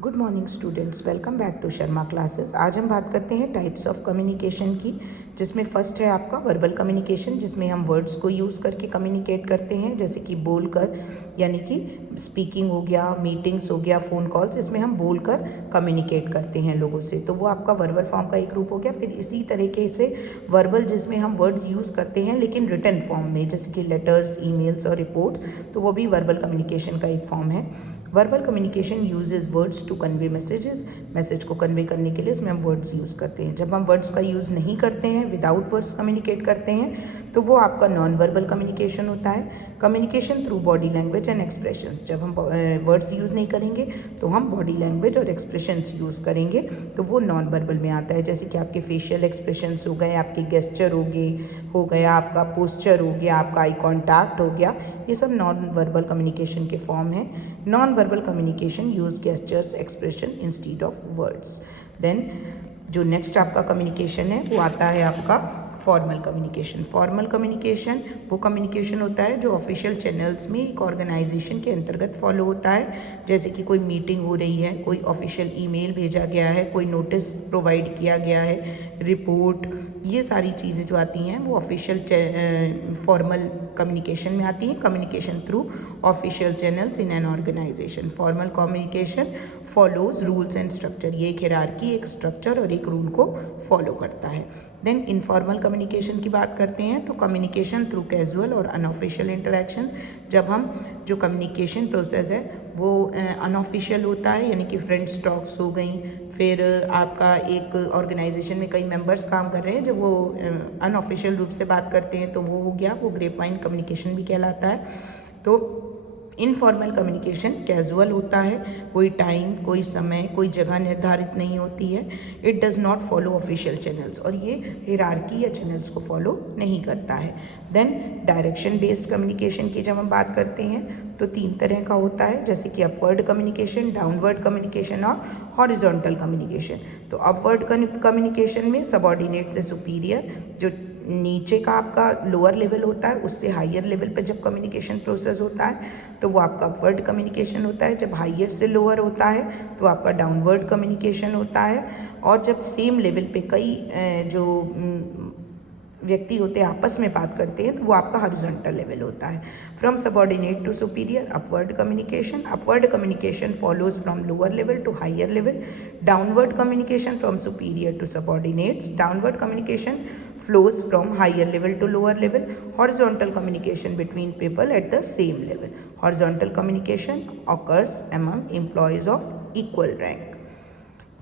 Good morning students, welcome back to Sharma classes. आज हम बात करते हैं टाइप्स ऑफ कम्युनिकेशन की, जिसमें फर्स्ट है आपका वर्बल कम्युनिकेशन, जिसमें हम वर्ड्स को यूज़ करके कम्युनिकेट करते हैं, जैसे कि बोलकर, यानी कि स्पीकिंग हो गया, मीटिंग्स हो गया, फ़ोन कॉल्स, इसमें हम बोलकर कम्युनिकेट करते हैं लोगों से, तो वो आपका वर्बल फॉर्म का एक रूप हो गया। फिर इसी तरीके से वर्बल, जिसमें हम वर्ड्स यूज़ करते हैं लेकिन रिटन फॉर्म में, जैसे कि लेटर्स, ईमेल्स और रिपोर्ट्स, तो वो भी वर्बल कम्युनिकेशन का एक फॉर्म है। Verbal communication uses words to convey messages, message को कन्वे करने के लिए इसमें हम वर्ड्स यूज़ करते हैं। जब हम वर्ड्स का यूज़ नहीं करते हैं, विदाउट वर्ड्स कम्युनिकेट करते हैं, तो वो आपका नॉन वर्बल कम्युनिकेशन होता है। Communication through body language and expression, जब हम वर्ड्स यूज़ नहीं करेंगे तो हम बॉडी लैंग्वेज और एक्सप्रेशंस यूज़ करेंगे, तो वो नॉन वर्बल में आता है। जैसे कि आपके फेशियल एक्सप्रेशंस हो गए, आपके गेस्चर हो गया, आपका पोस्चर हो गया, आपका आई कॉन्टैक्ट हो गया, ये सब नॉन वर्बल कम्युनिकेशन के फॉर्म है। Non verbal communication use gestures expression instead of words. Then जो नेक्स्ट आपका कम्युनिकेशन है वो आता है आपका फॉर्मल कम्युनिकेशन। फॉर्मल कम्युनिकेशन वो कम्युनिकेशन होता है जो ऑफिशियल चैनल्स में एक ऑर्गेनाइजेशन के अंतर्गत फॉलो होता है, जैसे कि कोई मीटिंग हो रही है, कोई ऑफिशियल ईमेल भेजा गया है, कोई नोटिस प्रोवाइड किया गया है, रिपोर्ट, ये सारी चीज़ें जो आती हैं वो ऑफिशियल फॉर्मल कम्युनिकेशन में आती हैं। Communication through official channels in an organisation. Formal communication follows rules and structure, ये एक हिरार्की, एक स्ट्रक्चर और एक रूल को फॉलो करता है। देन इनफॉर्मल कम्युनिकेशन की बात करते हैं, तो कम्युनिकेशन थ्रू कैजुअल और अनऑफिशियल इंटरेक्शन, जब हम जो कम्युनिकेशन प्रोसेस है वो अनऑफिशियल होता है, यानी कि फ्रेंड्स टॉक्स हो गई, फिर आपका एक ऑर्गेनाइजेशन में कई मेंबर्स काम कर रहे हैं, जब वो अनऑफिशियल रूप से बात करते हैं तो वो हो गया, वो ग्रेपवाइन कम्युनिकेशन भी कहलाता है। तो इनफॉर्मल कम्युनिकेशन कैजुअल होता है, कोई टाइम, कोई समय, कोई जगह निर्धारित नहीं होती है। It does not follow official channels, और ये हिरार्की या चैनल्स को फॉलो नहीं करता है। देन डायरेक्शन बेस्ड कम्युनिकेशन की जब हम बात करते हैं तो 3 तरह का होता है, जैसे कि अपवर्ड कम्युनिकेशन, डाउनवर्ड कम्युनिकेशन और हॉरिजॉन्टल कम्युनिकेशन। तो अपवर्ड कम्युनिकेशन में सबऑर्डिनेट से सुपीरियर, जो नीचे का आपका लोअर लेवल होता है, उससे हायर लेवल पे जब कम्युनिकेशन प्रोसेस होता है तो वो आपका अपवर्ड कम्युनिकेशन होता है। जब हायर से लोअर होता है तो आपका डाउनवर्ड कम्युनिकेशन होता है। और जब सेम लेवल पे कई जो व्यक्ति होते हैं आपस में बात करते हैं तो वो आपका हॉरिजॉन्टल लेवल होता है। From subordinate to superior, upward communication. Upward communication follows from lower level to higher level. Downward communication from superior to subordinates. Downward communication flows from higher level to lower level. Horizontal communication between people at the same level. Horizontal communication occurs among employees of equal rank.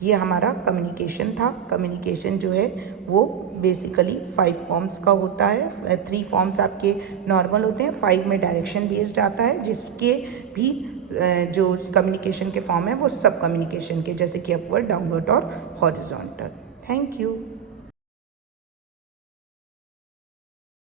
ये हमारा communication था। Communication जो है वो basically 5 forms का होता है। 3 forms आपके नॉर्मल होते हैं, 5 में डायरेक्शन बेस्ड आता है, जिसके भी जो कम्युनिकेशन के फॉर्म है वो सब कम्युनिकेशन के, जैसे कि अपवर्ड, डाउनवर्ड और हॉरिजॉन्टल। Thank you.